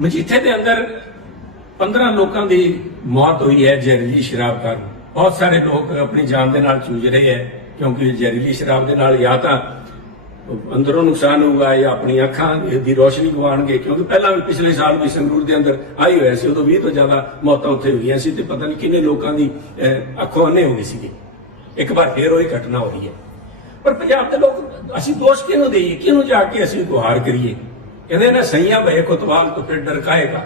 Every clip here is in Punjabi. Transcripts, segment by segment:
ਮਜੀਠੇ ਦੇ ਅੰਦਰ 15 ਲੋਕਾਂ ਦੀ ਮੌਤ ਹੋਈ ਹੈ, ਜ਼ਹਿਰੀਲੀ ਸ਼ਰਾਬ ਕਾਰਨ ਬਹੁਤ ਸਾਰੇ ਲੋਕ ਆਪਣੀ ਜਾਨ ਦੇ ਨਾਲ ਜੂਝ ਰਹੇ ਹੈ, ਕਿਉਂਕਿ ਜ਼ਹਿਰੀਲੀ ਸ਼ਰਾਬ ਦੇ ਨਾਲ ਜਾਂ ਤਾਂ ਅੰਦਰੋਂ ਨੁਕਸਾਨ ਹੋਊਗਾ ਜਾਂ ਆਪਣੀ ਅੱਖਾਂ ਦੀ ਰੋਸ਼ਨੀ ਗਵਾਉਣਗੇ, ਕਿਉਂਕਿ ਪਹਿਲਾਂ ਵੀ ਪਿਛਲੇ ਸਾਲ ਵੀ ਸੰਗਰੂਰ ਦੇ ਅੰਦਰ ਆਈ ਹੋਇਆ ਸੀ, ਉਦੋਂ 20 ਤੋਂ ਜ਼ਿਆਦਾ ਮੌਤਾਂ ਉੱਥੇ ਹੋਈਆਂ ਸੀ ਤੇ ਪਤਾ ਨਹੀਂ ਕਿੰਨੇ ਲੋਕਾਂ ਦੀ ਅੱਖੋਂ ਅੰਨੇ ਹੋ ਗਏ ਸੀਗੇ। ਇੱਕ ਵਾਰ ਫੇਰ ਉਹੀ ਘਟਨਾ ਹੋ ਰਹੀ ਹੈ। ਪਰ ਪੰਜਾਬ ਦੇ ਲੋਕ, ਅਸੀਂ ਦੋਸ਼ ਕਿਹਨੂੰ ਦੇਈਏ? ਕਿਹਨੂੰ ਜਾ ਕੇ ਅਸੀਂ ਗੁਹਾਰ ਕਰੀਏ? ਕਹਿੰਦੇ ਨੇ ਸਈਆਂ ਭਏ ਕੋਤਵਾਲ ਤੋਂ ਫਿਰ ਡਰਕਾਏਗਾ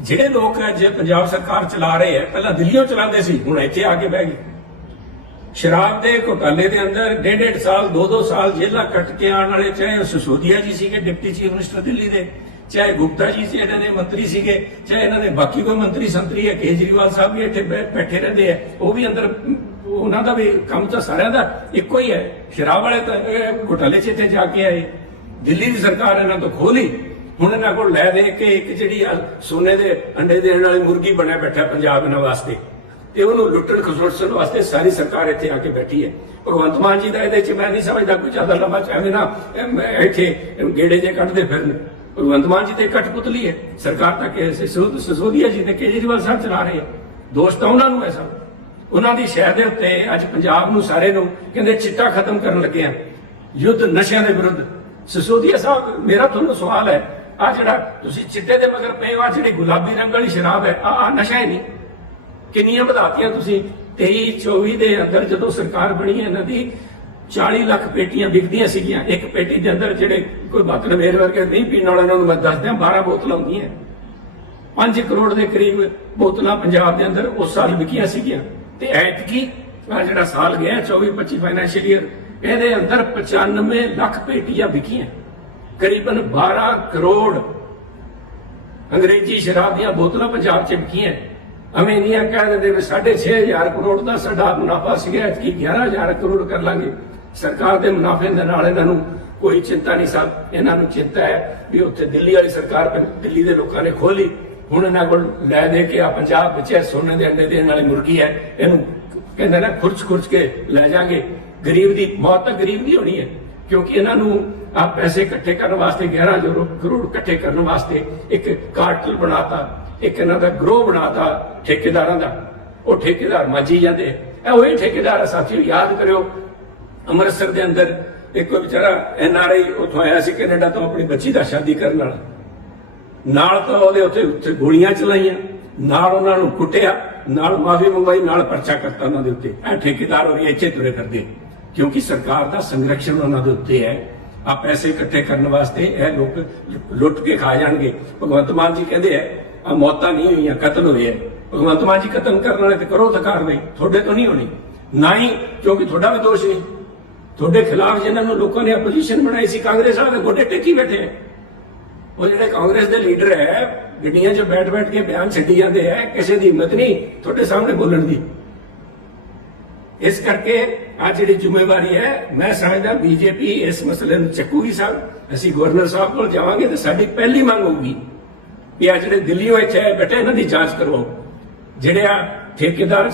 ਜਿਹੜੇ ਲੋਕ ਅੱਜ ਪੰਜਾਬ ਸਰਕਾਰ ਚਲਾ ਰਹੇ ਹੈ ਪਹਿਲਾਂ ਦਿੱਲੀੋਂ ਚਲਾਉਂਦੇ ਸੀ ਹੁਣ ਇੱਥੇ ਆ ਕੇ ਬਹਿ ਗਏ। ਸ਼ਰਾਬ ਦੇ ਘੁਟਾਲੇ ਦੇ ਅੰਦਰ ਡੇਢ ਡੇਢ ਸਾਲ ਦੋ ਦੋ ਸਾਲ ਜੇਲ੍ਹਾਂ ਕੱਟ ਕੇ ਆਉਣ ਵਾਲੇ ਚਾਹੇ ਉਹ ਜੀ ਸੀਗੇ ਡਿਪਟੀ ਚੀਫ ਮਿਨਿਸਟਰ ਦਿੱਲੀ ਦੇ ਚਾਹੇ ਗੁਪਤਾ ਜੀ ਸੀ ਇਹਨਾਂ ਦੇ ਮੰਤਰੀ ਸੀਗੇ ਚਾਹੇ ਇਹਨਾਂ ਦੇ ਬਾਕੀ ਕੋਈ ਮੰਤਰੀ ਸੰਤਰੀ ਹੈ ਕੇਜਰੀਵਾਲ ਸਾਹਿਬ ਵੀ ਇੱਥੇ ਬੈਠੇ ਰਹਿੰਦੇ ਆ ਉਹ ਵੀ ਅੰਦਰ ਅਮ, ਉਹਨਾਂ ਦਾ ਵੀ ਕੰਮ ਤਾਂ ਸਾਰਿਆਂ ਦਾ ਇੱਕੋ ਹੀ ਹੈ। ਸ਼ਰਾਬ ਵਾਲੇ ਤਾਂ ਇਹ ਘੁਟਾਲੇ 'ਚ ਇੱਥੇ ਜਾ ਕੇ ਆਏ। ਦਿੱਲੀ ਦੀ ਸਰਕਾਰ ਇਹਨਾਂ ਤੋਂ ਖੋਲੀ ਹੁਣ ਇਹਨਾਂ ਕੋਲ ਲੈ ਦੇ ਕੇ ਇੱਕ ਜਿਹੜੀ ਸੋਨੇ ਦੇ ਅੰਡੇ ਦੇਣ ਵਾਲੀ ਮੁਰਗੀ ਬਣਿਆ ਬੈਠਾ ਪੰਜਾਬ ਇਹਨਾਂ ਵਾਸਤੇ। ਤੇ ਉਹਨੂੰ ਲੁੱਟਣ ਖਸੋਟਣ ਵਾਸਤੇ ਸਾਰੀ ਸਰਕਾਰ ਇੱਥੇ ਆ ਕੇ ਬੈਠੀ ਹੈ। ਭਗਵੰਤ ਮਾਨ ਜੀ ਦਾ ਇਹਦੇ ਚ ਮੈਂ ਨਹੀਂ ਸਮਝਦਾ ਕੋਈ ਜ਼ਿਆਦਾ ਲੰਬਾ ਚਾਹੇ ਨਾ ਇੱਥੇ ਗੇੜੇ ਜੇ ਕੱਢਦੇ ਫਿਰਨ। ਭਗਵੰਤ ਮਾਨ ਜੀ ਤੇ ਕਠਪੁਤਲੀ ਹੈ। ਸਰਕਾਰ ਤਾਂ ਕਿ ਸਿਸੋ- ਸਿਸੋਦੀਆ ਜੀ ਤੇ ਕੇਜਰੀਵਾਲ ਸਾਹਿਬ ਚਲਾ ਰਹੇ ਆ ਦੋਸਤ ਤਾਂ ਉਹਨਾਂ ਨੂੰ ਹੈ ਸਭ। ਉਹਨਾਂ ਦੀ ਸ਼ਹਿਰ ਦੇ ਉੱਤੇ ਅੱਜ ਪੰਜਾਬ ਨੂੰ ਸਾਰੇ ਨੂੰ ਕਹਿੰਦੇ ਚਿੱਟਾ ਖਤਮ ਕਰਨ ਲੱਗੇ ਆ। ਯੁੱਧ ਨਸ਼ਿਆਂ ਦੇ ਵਿਰੁੱਧ। ਸਿਸੋਦੀਆ ਸਾਹਿਬ ਮੇਰਾ ਤੁਹਾਨੂੰ ਸਵਾਲ ਹੈ ਆ ਜਿਹੜਾ ਤੁਸੀਂ ਚਿੱਟੇ ਦੇ ਮਗਰ ਪਏ ਹੋ, ਆਹ ਜਿਹੜੀ ਗੁਲਾਬੀ ਰੰਗ ਵਾਲੀ ਸ਼ਰਾਬ ਹੈ ਆ ਨਸ਼ਾ ਹੀ ਨਹੀਂ? ਕਿੰਨੀਆਂ ਵਧਾਤੀਆਂ ਤੁਸੀਂ? 23 24 ਦੇ ਅੰਦਰ ਜਦੋਂ ਸਰਕਾਰ ਬਣੀ, ਇਹਨਾਂ ਦੀ 40 ਲੱਖ ਪੇਟੀਆਂ ਵਿਕਦੀਆਂ ਸੀਗੀਆਂ। ਇੱਕ ਪੇਟੀ ਦੇ ਅੰਦਰ ਜਿਹੜੇ ਕੋਈ ਬਾਤਨ ਮੇਰੇ ਵਰਗੇ ਨਹੀਂ ਪੀਣ ਵਾਲਾ ਵਾਲਿਆਂ ਨੂੰ ਮੈਂ ਦੱਸ ਦਿਆਂ 12 ਬੋਤਲਾਂ ਹੁੰਦੀਆਂ 5 ਕਰੋੜ ਦੇ ਕਰੀਬ ਬੋਤਲਾਂ ਪੰਜਾਬ ਦੇ ਅੰਦਰ ਉਸ ਸਾਲ ਵਿਕੀਆਂ ਸੀਗੀਆਂ। ਤੇ ਐਤਕੀ ਆ ਜਿਹੜਾ ਸਾਲ ਗਿਆ 24 25 ਫਾਈਨੈਂਸ਼ੀਅਲ ਈਅਰ ਇਹਦੇ ਅੰਦਰ 95 ਲੱਖ ਪੇਟੀਆਂ ਵਿਕੀਆਂ। ਕਰੀਬਨ 12 ਕਰੋੜ ਅੰਗਰੇਜ਼ੀ ਸ਼ਰਾਬ ਦੀਆਂ ਬੋਤਲਾਂ ਪੰਜਾਬ 'ਚ ਵਿਕੀਆਂ। ਅਮੇ ਨਹੀਂ ਕਹਿ ਦਿੰਦੇ ਵੀ 6500 ਕਰੋੜ ਦਾ ਸਾਡਾ ਮੁਨਾਫਾ ਸੀਗਾ ਕਿ 11000 ਕਰੋੜ ਕਰ ਲਾਂਗੇ। ਸਰਕਾਰ ਦੇ ਮੁਨਾਫੇ ਦੇ ਨਾਲ ਇਹਨਾਂ ਨੂੰ ਕੋਈ ਚਿੰਤਾ ਨਹੀਂ ਸਾਹਿਬ ਇਹਨਾਂ ਨੂੰ ਚਿੰਤਾ ਹੈ ਵੀ ਉੱਥੇ ਦਿੱਲੀ ਵਾਲੀ ਸਰਕਾਰ ਦਿੱਲੀ ਦੇ ਲੋਕਾਂ ਨੇ ਖੋਲੀ ਹੁਣ ਇਹਨਾਂ ਕੋਲ ਲੈ ਦੇ ਕੇ ਆ ਪੰਜਾਬ ਵਿੱਚ ਸੋਨੇ ਦੇ ਅੰਡੇ ਦੇਣ ਵਾਲੀ ਮੁਰਗੀ ਹੈ। ਇਹਨੂੰ ਕਹਿੰਦੇ ਨਾ ਖੁਰਚ ਖੁਰਚ ਕੇ ਲੈ ਜਾਗੇ। ਗਰੀਬ ਦੀ ਮੌਤ ਤਾਂ ਗਰੀਬ ਦੀ ਹੋਣੀ ਹੈ, ਕਿਉਂਕਿ ਇਹਨਾਂ ਨੂੰ ਆ ਪੈਸੇ ਇਕੱਠੇ ਕਰਨ ਵਾਸਤੇ 11 ਜੋਰੋ ਕਰੋੜ ਇਕੱਠੇ ਕਰਨ ਵਾਸਤੇ ਇੱਕ ਕਾਰਟਲ ਬਣਾਤਾ, ਇੱਕ ਇਹਨਾਂ ਦਾ ਗਰੋਹ ਬਣਾਤਾ ਠੇਕੇਦਾਰਾਂ ਦਾ। ਉਹ ਠੇਕੇਦਾਰ ਮਾਜੀ ਜਾਂਦੇ ਇਹ ਉਹੀ ਠੇਕੇਦਾਰ ਆ, ਸਾਥੀਓ, ਯਾਦ ਕਰਿਓ, ਅੰਮ੍ਰਿਤਸਰ ਦੇ ਅੰਦਰ ਇੱਕ ਵਿਚਾਰਾ ਐਨ ਆਰ ਆਈ ਉੱਥੋਂ ਆਇਆ ਸੀ ਕੈਨੇਡਾ ਤੋਂ ਆਪਣੀ ਬੱਚੀ ਦਾ ਸ਼ਾਦੀ ਕਰਨ ਵਾਲਾ। ਨਾਲ ਤਾਂ ਉਹਦੇ ਉੱਤੇ ਉੱਤੇ ਗੋਲੀਆਂ ਚਲਾਈਆਂ, ਨਾਲ ਉਹਨਾਂ ਨੂੰ ਕੁੱਟਿਆ, ਨਾਲ ਮਾਫੀ ਮੰਗਵਾਈ, ਨਾਲ ਪਰਚਾ ਕਰਤਾ ਉਹਨਾਂ ਦੇ ਉੱਤੇ। ਇਹ ਠੇਕੇਦਾਰ ਉਹ ਇੱਥੇ ਤੁਰੇ ਕਰਦੇ ਕਿਉਂਕਿ ਸਰਕਾਰ ਦਾ ਸੰਰਕਸ਼ਣ ਉਹਨਾਂ ਦੇ ਉੱਤੇ ਹੈ। ਆ ਪੈਸੇ ਇਕੱਠੇ ਕਰਨ ਵਾਸਤੇ ਇਹ ਲੋਕ ਲੁੱਟ ਕੇ ਖਾ ਜਾਣਗੇ। ਭਗਵੰਤ ਮਾਨ ਜੀ ਕਹਿੰਦੇ ਆ ਆ ਮੌਤਾਂ ਨਹੀਂ ਹੋਈਆਂ, ਕਤਲ ਹੋਏ ਆ। ਭਗਵੰਤ ਮਾਨ ਜੀ ਕਤਲ ਕਰਨ ਵਾਲੇ ਤੇ ਕਰੋ ਤਾਂ ਕਾਰਵਾਈ ਤੁਹਾਡੇ ਤੋਂ ਨਹੀਂ ਹੋਣੀ। ਨਾ ਹੀ, ਕਿਉਂਕਿ ਤੁਹਾਡਾ ਵੀ ਦੋਸ਼ ਨਹੀਂ ਤੁਹਾਡੇ ਖਿਲਾਫ ਜਿਹਨਾਂ ਨੂੰ ਲੋਕਾਂ ਨੇ ਆਪੋਜੀਸ਼ਨ ਬਣਾਈ ਸੀ, ਕਾਂਗਰਸ ਵਾਲੇ ਗੋਡੇ ਟੇਕੀ ਬੈਠੇ ਆ। ਉਹ ਜਿਹੜੇ ਕਾਂਗਰਸ ਦੇ ਲੀਡਰ ਹੈ, ਗੱਡੀਆਂ 'ਚ ਬੈਠ ਬੈਠ ਕੇ ਬਿਆਨ ਛੱਡੀ ਜਾਂਦੇ ਆ, ਕਿਸੇ ਦੀ ਹਿੰਮਤ ਨਹੀਂ ਤੁਹਾਡੇ ਸਾਹਮਣੇ ਬੋਲਣ ਦੀ। ਇਸ ਕਰਕੇ ਆ ਜਿਹੜੀ ਜ਼ਿੰਮੇਵਾਰੀ ਹੈ, ਮੈਂ ਸਮਝਦਾ ਬੀਜੇਪੀ ਇਸ ਮਸਲੇ ਨੂੰ ਚੱਕੂਗੀ ਸਾਹਿਬ ਅਸੀਂ ਗਵਰਨਰ ਸਾਹਿਬ ਕੋਲ ਜਾਵਾਂਗੇ ਤੇ ਸਾਡੀ ਪਹਿਲੀ ਮੰਗ ਹੋਊਗੀ ਵੀ ਆ ਜਿਹੜੇ ਦਿੱਲੀੋਂ ਇੱਥੇ ਆਏ ਬੈਠੇ, ਇਹਨਾਂ ਦੀ ਜਾਂਚ ਕਰਵਾਓ। ਜਿਹੜੇ ਆ ਠੇਕੇਦਾਰ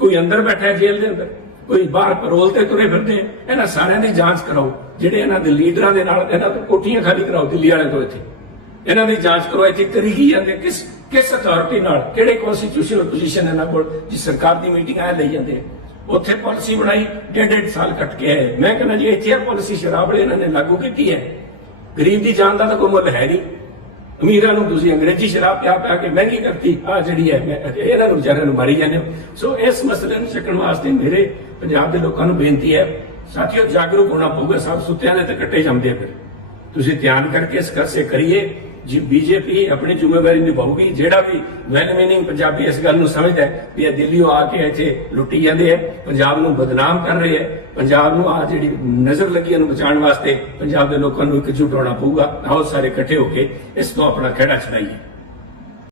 ਕੋਈ ਅੰਦਰ ਬੈਠਾ ਜੇਲ੍ਹ ਦੇ ਅੰਦਰ, ਕੋਈ ਬਾਹਰ ਪੈਰੋਲ ਤੇ ਤੁਰੇ ਫਿਰਦੇ ਇਹਨਾਂ ਸਾਰਿਆਂ ਦੀ ਜਾਂਚ ਕਰਾਓ। ਜਿਹੜੇ ਇਹਨਾਂ ਦੇ ਲੀਡਰਾਂ ਦੇ ਨਾਲ, ਇਹਨਾਂ ਤੋਂ ਕੋਠੀਆਂ ਖਾਲੀ ਕਰਾਓ ਦਿੱਲੀ ਵਾਲਿਆਂ ਤੋਂ ਇੱਥੇ। ਇਹਨਾਂ ਦੀ ਜਾਂਚ ਕਰੋ, ਇੱਥੇ ਕਰੀ ਕੀ ਜਾਂਦੇ, ਕਿਸ ਕਿਸ ਅਥਾਰਟੀ ਨਾਲ, ਕਿਹੜੇ ਕਨਸਟੀਟਿਊਸ਼ਨਲ ਪੋਜੀਸ਼ਨ ਇਹਨਾਂ ਕੋਲ ਜੀ ਸਰਕਾਰ ਦੀ ਮੀਟਿੰਗ ਆਇਆ ਲਈ ਜਾਂਦੇ ਆ ਉੱਥੇ ਪਾਲਿਸੀ ਬਣਾਈ, ਡੇਢ ਡੇਢ ਸਾਲ ਕੱਟ ਕੇ ਆਏ। ਮੈਂ ਕਹਿੰਦਾ ਜੀ, ਇੱਥੇ ਪਾਲਿਸੀ ਸ਼ਰਾਬ ਵਾਲੇ, ਇਹਨਾਂ ਨੇ ਲਾਗੂ ਕੀਤੀ ਹੈ। ਗਰੀਬ ਦੀ ਜਾਨ ਦਾ ਤਾਂ ਕੋਈ ਮੁੱਲ ਹੈ ਨਹੀਂ। ਅਮੀਰਾਂ ਨੂੰ ਤੁਸੀਂ ਅੰਗਰੇਜ਼ੀ ਸ਼ਰਾਬ ਪਿਆ ਪਿਆ ਕੇ ਮਹਿੰਗੀ ਕਰਤੀ ਆ ਜਿਹੜੀ ਹੈ ਇਹਨਾਂ ਨੂੰ, ਵਿਚਾਰਿਆਂ ਨੂੰ ਮਾਰੀ ਜਾਂਦੇ ਹੋ। ਸੋ ਇਸ ਮਸਲੇ ਨੂੰ ਚੱਕਣ ਵਾਸਤੇ ਮੇਰੇ ਪੰਜਾਬ ਦੇ ਲੋਕਾਂ ਨੂੰ ਬੇਨਤੀ ਹੈ, ਸਾਥੀਓ, ਜਾਗਰੂਕ ਹੋਣਾ ਪਊਗਾ, ਸਭ ਸੁੱਤਿਆਂ ਦੇ ਤੇ ਕੱਟੇ ਜਾਂਦੇ ਆ ਫਿਰ। ਤੁਸੀਂ ਧਿਆਨ ਕਰਕੇ ਇਸ ਕਰਸੇ ਕਰੀਏ। ਜੀ ਬੀਜੇਪੀ ਆਪਣੀ ਜ਼ਿੰਮੇਵਾਰੀ ਨਿਭਾਊਗੀ। ਜਿਹੜਾ ਵੀ ਵੈਲ ਮੀਨਿੰਗ ਪੰਜਾਬੀ ਇਸ ਗੱਲ ਨੂੰ ਸਮਝਦਾ ਹੈ ਵੀ ਇਹ ਦਿੱਲੀੋਂ ਆ ਕੇ ਇੱਥੇ ਲੁੱਟੀ ਜਾਂਦੇ ਹੈ, ਪੰਜਾਬ ਨੂੰ ਬਦਨਾਮ ਕਰ ਰਹੇ ਹੈ, ਪੰਜਾਬ ਨੂੰ ਆ ਜਿਹੜੀ ਨਜ਼ਰ ਲੱਗੀ ਇਹਨੂੰ ਬਚਾਉਣ ਵਾਸਤੇ ਪੰਜਾਬ ਦੇ ਲੋਕਾਂ ਨੂੰ ਇਕਜੁੱਟ ਹੋਣਾ ਪਊਗਾ। ਆਓ ਸਾਰੇ ਇਕੱਠੇ ਹੋ ਕੇ ਇਸ ਤੋਂ ਆਪਣਾ ਖਹਿੜਾ ਛਡਾਈਏ।